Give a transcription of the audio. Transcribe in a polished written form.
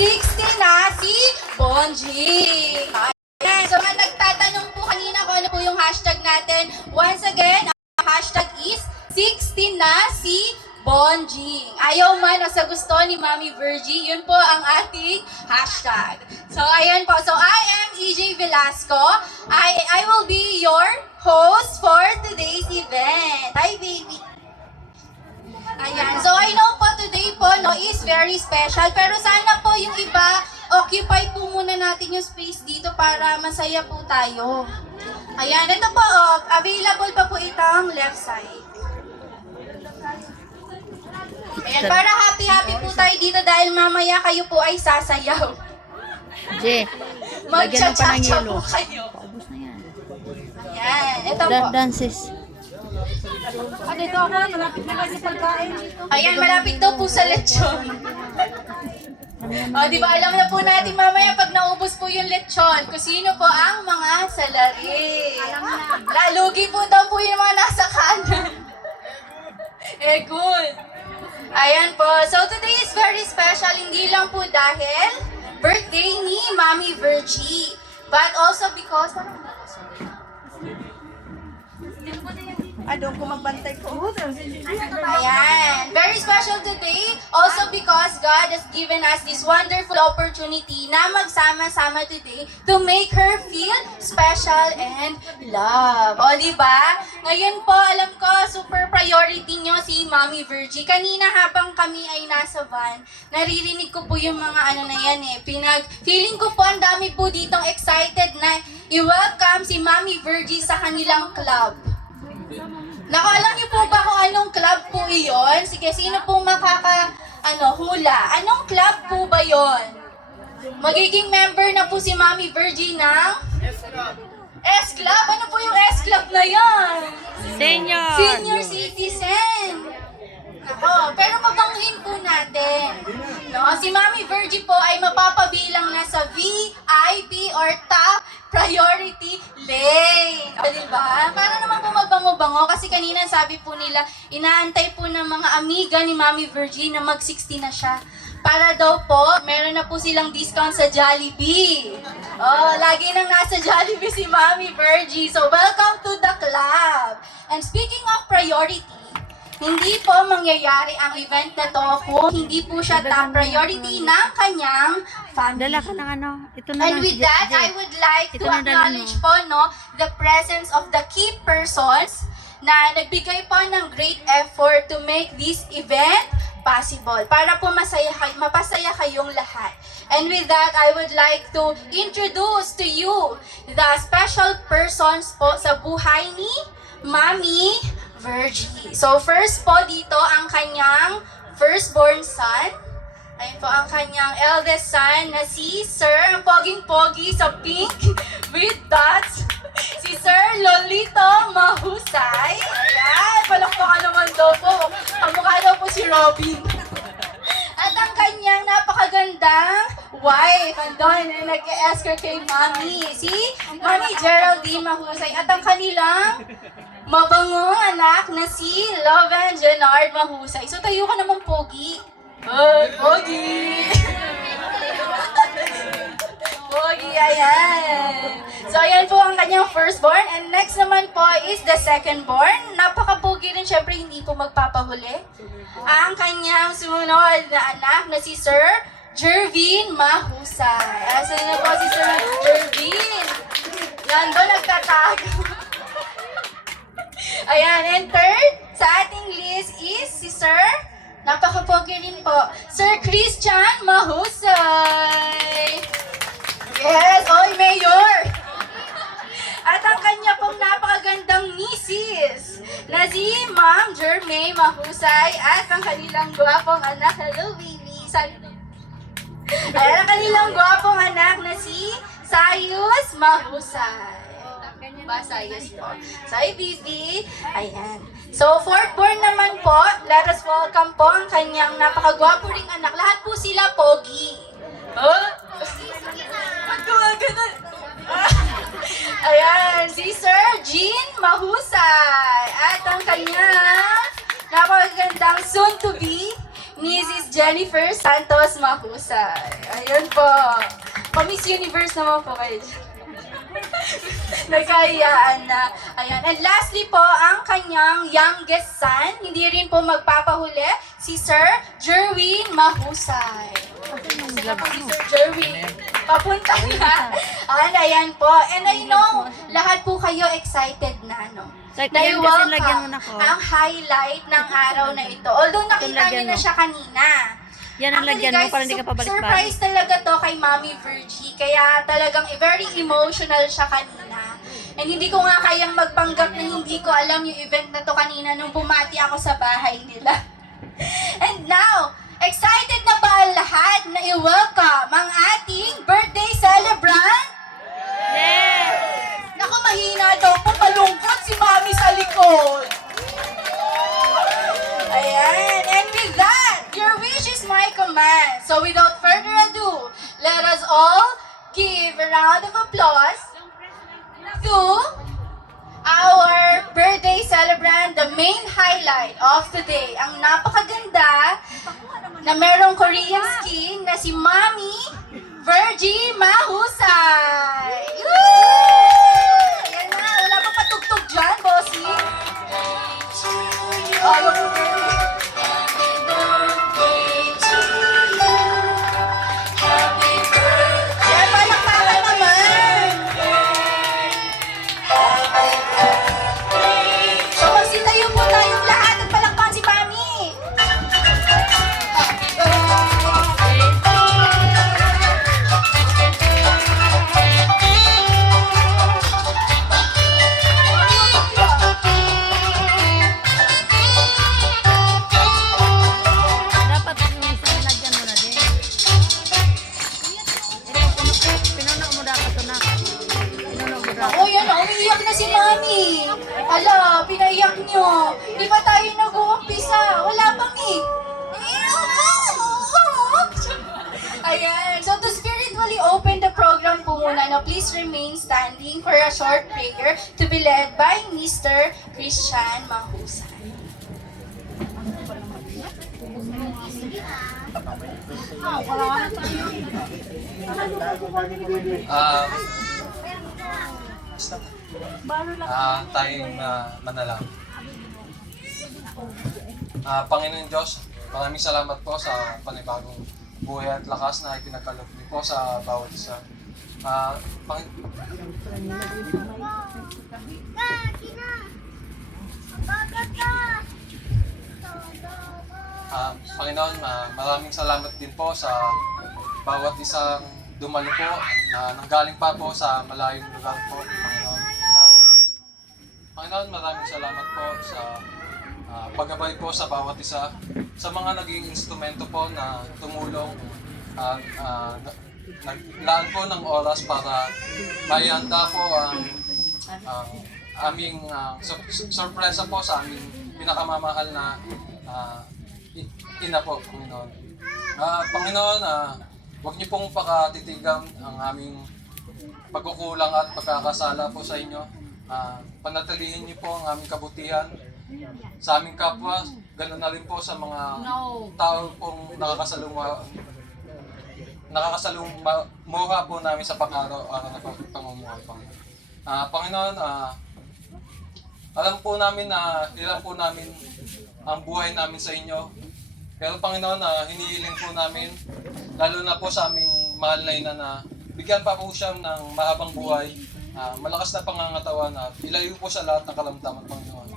60 na si Bonji. Ayan. So, nagtatanong po kanina kung ano po yung hashtag natin. Once again, ang hashtag is 60 na si Bonjing. Ayaw man o sa gusto ni Mami Virgie, yun po ang ating hashtag. So, ayan po. So, I am EJ Velasco. I will be your host for today's event. Hi, baby. Ayan. So, I know po today po no, is very special. Pero sana po yung iba, occupy po muna natin yung space dito para masaya po tayo. Ayan. Ito po, available pa po itong left side. Ayan, para happy-happy po tayo dito dahil mamaya kayo po ay sasayaw. Je, lagyan mo pa ng Magcha-cha-cha yelo. po kayo. Paubos na yan. Ayan, ito po. Dances. Ayan, malapit daw po sa lechon. O, di ba alam na po natin mamaya pag naubos po yung lechon, kung sino po ang mga salari. Lalugi po daw po yung mga nasa kanan. Good. Ayan po. So, today is very special. Hindi lang po dahil birthday ni Mami Virgie. But also because... Doon ko magbantay ko. Ayan. Very special today also because God has given us this wonderful opportunity na magsama-sama today to make her feel special and love. O, diba? Ngayon po, alam ko, super priority nyo si Mami Virgie. Kanina habang kami ay nasa van, naririnig ko po yung mga ano na yan eh. Feeling ko po ang dami po ditong excited na i-welcome si Mami Virgie sa kanilang club. Alam niyo po ba kung anong club po iyon? Sige, sino pong hula? Anong club po ba yon? Magiging member na po si Mami Virgie ng S-Club. Ano po yung S-Club na yon? Senior. Senior citizen. Pero mabanghin po natin. No, si Mami Virgie po ay mapapabilang na sa VIP or top priority lane. O, diba? Para naman po mabango-bango kasi kanina sabi po nila, inaantay po ng mga amiga ni Mami Virgie na mag-60 na siya. Para daw po, meron na po silang discount sa Jollibee. Lagi nang nasa Jollibee si Mami Virgie. So, welcome to the club. And speaking of priority, hindi po mangyayari ang event na to kung hindi po siya top priority ng kanyang family. Dala ka ng ano. Ito na And lang. with Je, that, Je. I would like to Ito na dala acknowledge mo. po the presence of the key persons na nagbigay po ng great effort to make this event possible para po mapasaya kayong lahat. And with that, I would like to introduce to you the special persons po sa buhay ni Mami Virgie. So first po dito ang kanyang firstborn son. Ayun po ang kanyang eldest son na si Sir, ang poging-pogi sa pink with dots. Si Sir Lolito Mahusay. Ayan, palakpakan naman daw po. Ang mukha daw po si Robin. At ang kanyang napakagandang wife, andun, na nag-escort kay Mami. Si Mami Geraldine Mahusay. At ang kanilang mabangong anak na si Loven Jenard Mahusay. So tayo ka naman, Pogi. Pogi! Pogi, ayan. So ayan po ang kanyang firstborn. And next naman po is the secondborn. Napaka-pogi rin, syempre hindi po magpapahuli. Ang kanyang sumunod na anak na si Sir Jervin Mahusay. Asan na po si Sir Jervin? Yan doon nagtatago. Ayan, and third sa ating list is si Sir, napaka-pogi rin po, Sir Christian Mahusay. Yes, oy, Mayor! At ang kanya pong napakagandang misis na si Ma'am Jermaine Mahusay at ang kanilang gwapong anak, hello baby, ayan ang kanilang gwapong anak na si Sayus Mahusay. Sayus po. Say, baby. Ayan. So, fourthborn naman po, let us welcome po ang kanyang napakagwapo ring anak. Lahat po sila pogi. Ganun. Ayan, si Sir Jean Mahusay. At ang kanyang napakagandang soon-to-be Mrs. Jennifer Santos Mahusay. Ayun po. Pa-Miss Universe naman po kayo. Nagkayaan na. Ayan. And lastly po, ang kanyang youngest son, hindi rin po magpapahuli, si Sir Jerwin Mahusay. Sige po si Sir Jerwin. Papunta na. Ayan po. And I know, lahat po kayo excited na, no? Like, Na yan kasi lagyan mo i-welcome na ko. ang highlight ng araw na ito. Although nakita lagyan niyo na mo. siya kanina. Yan ang lagyan mo para hindi ka pabalik-balik. Surprise talaga to kay Mami Virgie. Kaya talagang very emotional siya kanina. And hindi ko nga kayang magpanggap na hindi ko alam yung event na to kanina nung bumati ako sa bahay nila. And now, excited na ba ang lahat na i-welcome ang ating birthday celebrant? Yes! Naku, mahina daw po, malungkot si Mami sa likod. Ayan, and with that, your wish is my command. So without further ado, let us all give a round of applause to our birthday celebrant, the main highlight of today. Ang napakaganda na merong Korean skin na si Mami Virgie Mahusay. Woo! Ayan na, wala pa patugtog dyan, bossy. Oh, yung Ayan, palakpakan naman. So, magsitayo po tayong lahat at palakpakan si Mami. Dapat yung isang lagyan mo na din. Pinuno mo dapat ito na. Pinuno mo dapat. Oh, yan, umiiyak na si Mami. Ala, pinaiyak nyo. Di ba tayo nag-uumpisa? Wala pang eh. Ayan. So, to spiritually open the program po muna, no, please remain standing for a short prayer to be led by Mr. Christian Mahusay. Tayong manalangin. Panginoon Diyos, maraming salamat po sa panibagong buhay at lakas na ipinagkaloob niyo po sa bawat isa. Panginoon, maraming salamat din po sa bawat isang dumalo po na nanggaling pa po sa malayong lugar po, Panginoon. Panginoon, maraming salamat po sa paggabay po sa bawat isa, sa mga naging instrumento po na tumulong at naglaan po ng oras para maihanda po ang aming sorpresa po sa aming pinakamamahal na ina po, Panginoon. Panginoon, huwag niyo pong pakatitigan ang aming pagkukulang at pagkakasala po sa inyo. Panatilihin niyo po ang aming kabutihan sa aming kapwa, ganoon na rin po sa mga tao pong nakakasalumuha po namin sa pang-araw-araw na pamumuhay, Panginoon. Panginoon, alam po namin na hilang po namin ang buhay namin sa inyo. Pero Panginoon, hinihiling po namin, lalo na po sa aming mahal na ina na bigyan pa po siya ng mahabang buhay, malakas na pangangatawan at ilayo po sa lahat ng kalamdaman, Panginoon.